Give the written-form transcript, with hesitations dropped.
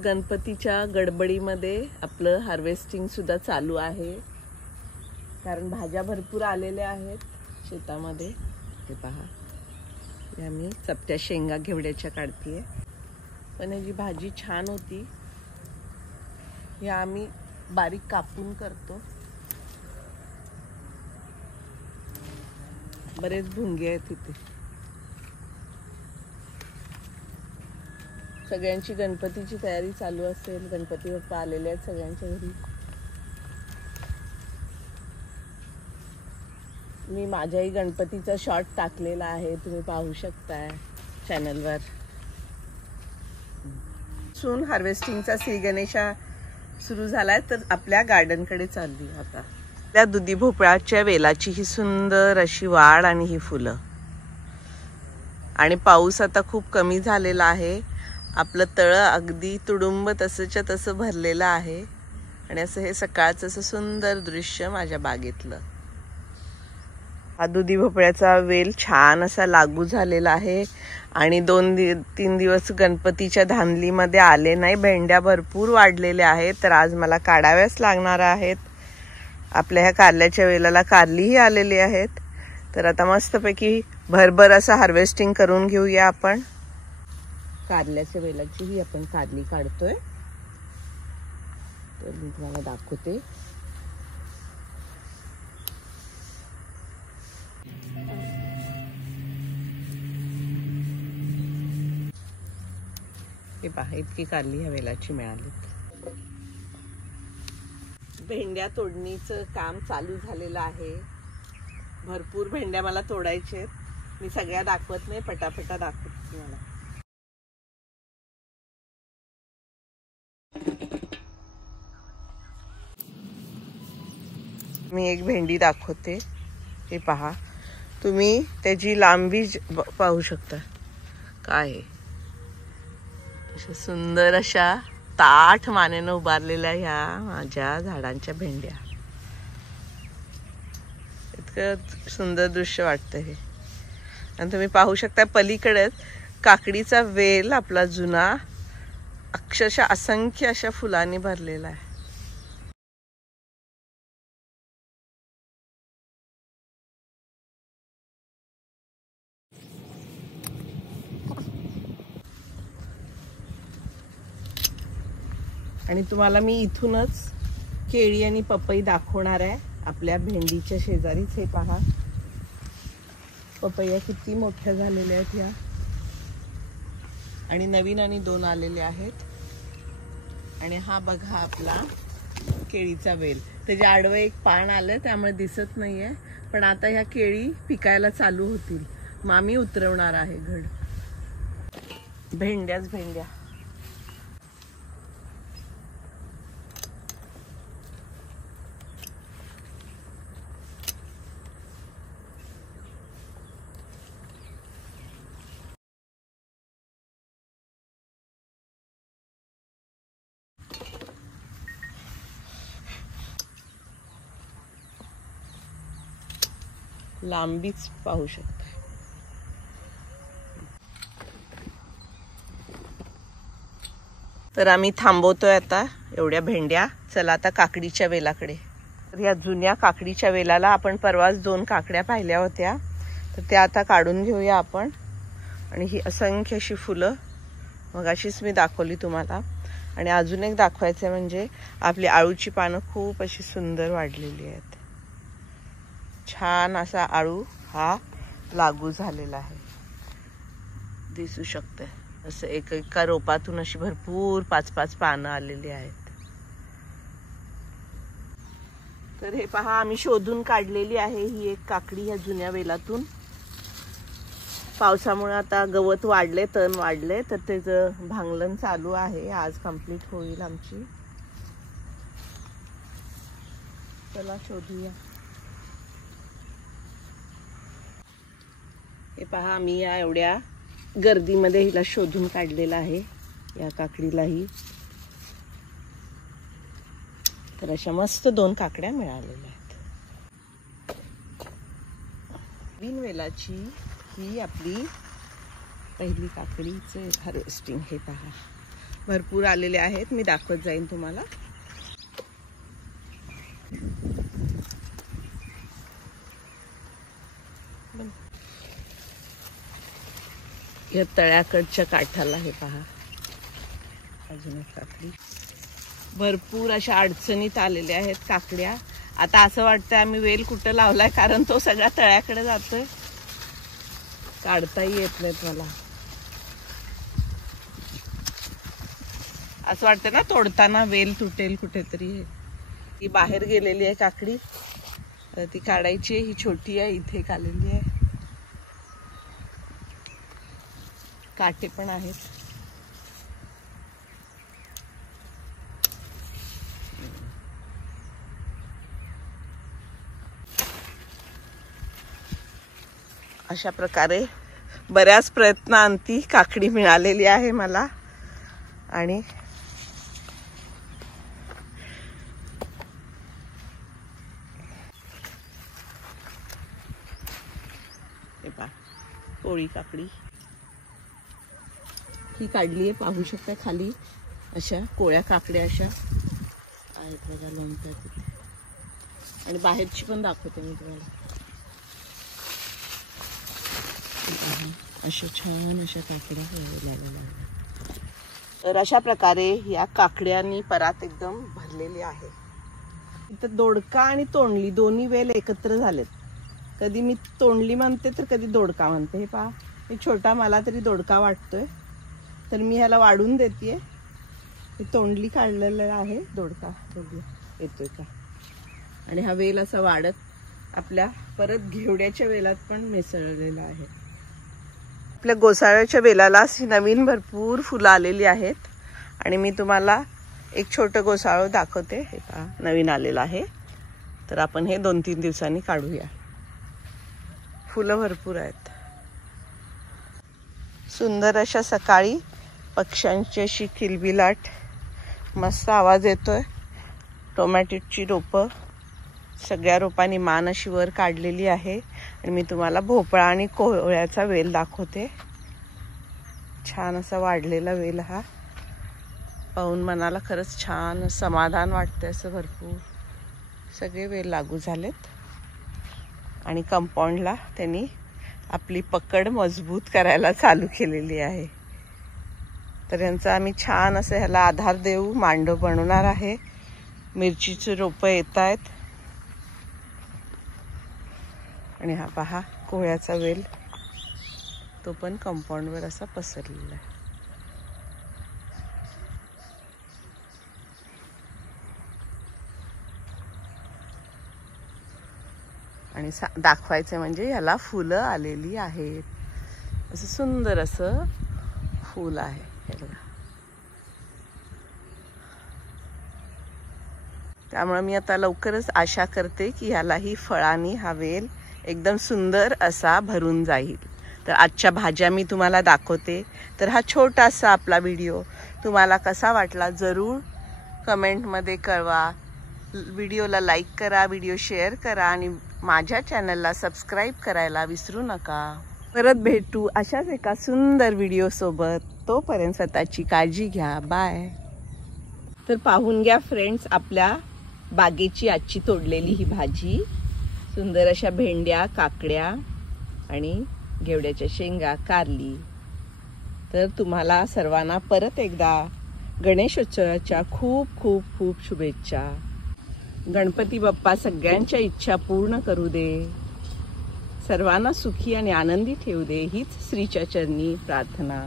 गणपतीच्या गडबडीमध्ये आपलं हार्वेस्टिंग सुद्धा चालू आहे, कारण भाज्या भरपूर आलेल्या आहेत शेतामध्ये. हे पहा, या मी चपट्या शेंगा घेवड्याच्या काढतीये, पण याची भाजी छान होती. या आम्ही बारीक कापून करतो. बरेच भुंगे आहेत इथे. सगळ्यांची गणपतीची तयारी चालू असेल. गणपती बाप्पा आलेले आहेत सगळ्यांच्या घरी. मी माझ्याही गणपतीचा शॉट टाकलेला आहे, तुम्ही पाहू शकताय चॅनलवर. सून हार्वेस्टिंगचा श्री गणेशा सुरू झालाय, तर आपल्या गार्डनकडे चालली आता. त्या दुधी भोपळ्याच्या वेलाची ही सुंदर अशी वाढ आणि ही फुलं. आणि पाऊस आता खूप कमी झालेला आहे. आपलं तळं अगदी तुडुंब तसंच्या तसं भरलेलं आहे. आणि असं हे सकाळचं असं सुंदर दृश्य माझ्या बागेतलं. हा दुधी भोपळ्याचा वेल छान असा लागू झालेला आहे. आणि 2-3 दिवस गणपतीच्या धांदलीमध्ये आले नाही. भेंड्या भरपूर वाढलेल्या आहेत, तर आज मला काढाव्याच लागणार आहेत. आपल्या ह्या कारल्याच्या वेलाला कारलीही आलेली आहेत. तर आता मस्तपैकी भरभर असं हार्वेस्टिंग करून घेऊया आपण. कारल्याच्या वेलाची ही आपण कारली काढतोय, तर मी तुम्हाला दाखवते. हे पहा, इतकी कारली ह्या वेलाची मिळाली. भेंड्या तोडणीचं काम चालू झालेलं आहे. भरपूर भेंड्या मला तोडायचे आहेत. मी सगळ्या दाखवत नाही, पटापटा दाखवते तुम्हाला. मी एक भेंडी दाखवते. हे पहा, तुम्ही त्याची लांबी पाहू शकता. काय अशा सुंदर अशा ताठ मानेनं उभारलेल्या ह्या माझ्या झाडांच्या भेंड्या. इतकं सुंदर दृश्य वाटतं हे. आणि तुम्ही पाहू शकता पलीकडेच काकडीचा वेल आपला जुना अक्षरशः असंख्य अशा फुलांनी भरलेला आहे. आणि तुम्हाला मी इथूनच केळी आणि पपई दाखवणार आहे. आपल्या भेंडीच्या शेजारीच हे पहा, पपया किती मोठ्या झालेल्या आहेत ह्या. आणि नवीन आणि 2 आलेले आहेत. आणि हा बघा आपला केळीचा वेल. त्याचे आडवं एक पान आलं, त्यामुळे दिसत नाहीये. पण आता ह्या केळी पिकायला चालू होतील. मामी उतरवणार आहे घड. भेंड्याच भेंड्या. लांबीच पाहू शकता. तर आम्ही थांबवतोय आता एवढ्या भेंड्या. चला आता काकडीच्या वेलाकडे. तर या जुन्या काकडीच्या वेलाला आपण परवाच 2 काकड्या पाहिल्या होत्या, तर त्या आता काढून घेऊया आपण. आणि ही असंख्य अशी फुलं मगाशीच मी दाखवली तुम्हाला. आणि अजून एक दाखवायचं म्हणजे आपली आळूची पानं खूप अशी सुंदर वाढलेली आहेत. छान असा आळू हा लागू झालेला आहे, दिसू शकते. असं एका रोपातून अशी भरपूर 5-5 पानं आलेली आहेत. तर हे पहा, आम्ही शोधून काढलेली आहे ही एक काकडी ह्या जुन्या वेलातून. पावसामुळे आता गवत वाढले, तण वाढले, तर त्याचं भांगलन चालू आहे. आज कंप्लीट होईल आमची. चला शोधूया. हे पहा, मी या एवढ्या गर्दीमध्ये हिला शोधून काढलेला आहे, या काकडीलाही. तर अशा मस्त 2 काकड्या मिळालेल्या आहेत. बिनवेलाची ही आपली पहिली काकडीचे हार्वेस्टिंग. हे पहा, भरपूर आलेले आहेत, मी दाखवत जाईन तुम्हाला. या तळ्याकडच्या काठाला हे पहा, अजून एक काकडी. भरपूर अशा अडचणीत आलेल्या आहेत काकड्या. आता असं वाटतं आम्ही वेल कुठं लावलाय, कारण तो सगळा तळ्याकडे जातोय. काढताही येत नाहीत मला. असं वाटतं ना तोडताना वेल तुटेल कुठेतरी. ती बाहेर गेलेली आहे काकडी, ती काढायची. ही छोटी आहे, इथे एक आलेली आहे. काटे पण आहेत. अशा प्रकारे बऱ्याच प्रयत्नांती काकडी मिळालेली आहे मला. आणि पोळी काकडी ही काढली आहे, पाहू शकता. खाली अशा कोळ्या काकड्या अशा आहेत बघा, लोणच्यात. आणि बाहेरची पण दाखवते मी तुम्हाला. अशा छान अशा काकड्या लागलेल्या. तर अशा प्रकारे या काकड्यांनी परात एकदम भरलेली आहे. इथं दोडका आणि तोंडली दोन्ही वेल एकत्र झालेत. कधी मी तोंडली म्हणते तर कधी दोडका म्हणते. हे पहा, हे छोटा मला तरी दोडका वाटतोय, तर मी ह्याला वाढून देते. हे तोंडली काढलेलं आहे, दोडका बघूया येतोय का. आणि हा वेल असा वाढत आपल्या परत घेवड्याच्या वेलात पण मिसळलेला आहे. आपल्या गोसाळ्याच्या वेलाला अशी नवीन भरपूर फुलं आलेली आहेत. आणि मी तुम्हाला एक छोटं गोसाळं दाखवते. हे पहा, नवीन आलेलं आहे. तर आपण हे 2-3 दिवसांनी काढूया. फुलं भरपूर आहेत. सुंदर अशा सकाळी पक्ष्यांची अशी किलबिलाट, मस्त आवाज येतोय. टोमॅटोची रोपं, सगळ्या रोपांनी मान अशी वर काढलेली आहे. आणि मी तुम्हाला भोपळा आणि कोहळ्याचा वेल दाखवते. छान असा वाढलेला वेल हा, पाहून मनाला खरंच छान समाधान वाटते. असं भरपूर सगळे वेल लागू झालेत. आणि कंपाऊंडला त्यांनी आपली पकड मजबूत करायला चालू केलेली आहे. तर यांचा आम्ही छान असं ह्याला आधार देऊ, मांडव बनवणार आहे. मिरचीचे रोपं येत आहेत. आणि हा पहा कोहळ्याचा वेल, तो पण कंपाऊंडवर असा पसरलेला आहे. आणि दाखवायचं म्हणजे ह्याला फुलं आलेली आहेत. असं सुंदर असं फूल आहे हे बघा. त्यामुळे मी आता लवकरच आशा करते की ह्यालाही फळांनी हा वेल एकदम सुंदर असा भरून जाईल. तर आजच्या भाज्या मी तुम्हाला दाखवते. तर हा छोटासा आपला व्हिडिओ तुम्हाला कसा वाटला जरूर कमेंटमध्ये कळवा. व्हिडिओला लाईक करा, व्हिडिओ शेअर करा आणि माझ्या चॅनलला सबस्क्राईब करायला विसरू नका. परत भेटू अशाच एका सुंदर व्हिडिओ सोबत. तोपर्यंत स्वतःची काळजी घ्या. बाय. तर पाहून घ्या फ्रेंड्स, आपल्या बागेची आजची तोडलेली ही भाजी. सुंदर अशा भेंड्या, काकड्या आणि घेवड्याच्या शेंगा, कारली. तर तुम्हाला सर्वांना परत एकदा गणेशोत्सवाच्या खूप खूप खूप शुभेच्छा. गणपती बाप्पा सगळ्यांच्या इच्छा पूर्ण करू दे, सर्वांना सुखी आणि आनंदी ठेवू दे, हीच श्रीच्या चरणी प्रार्थना.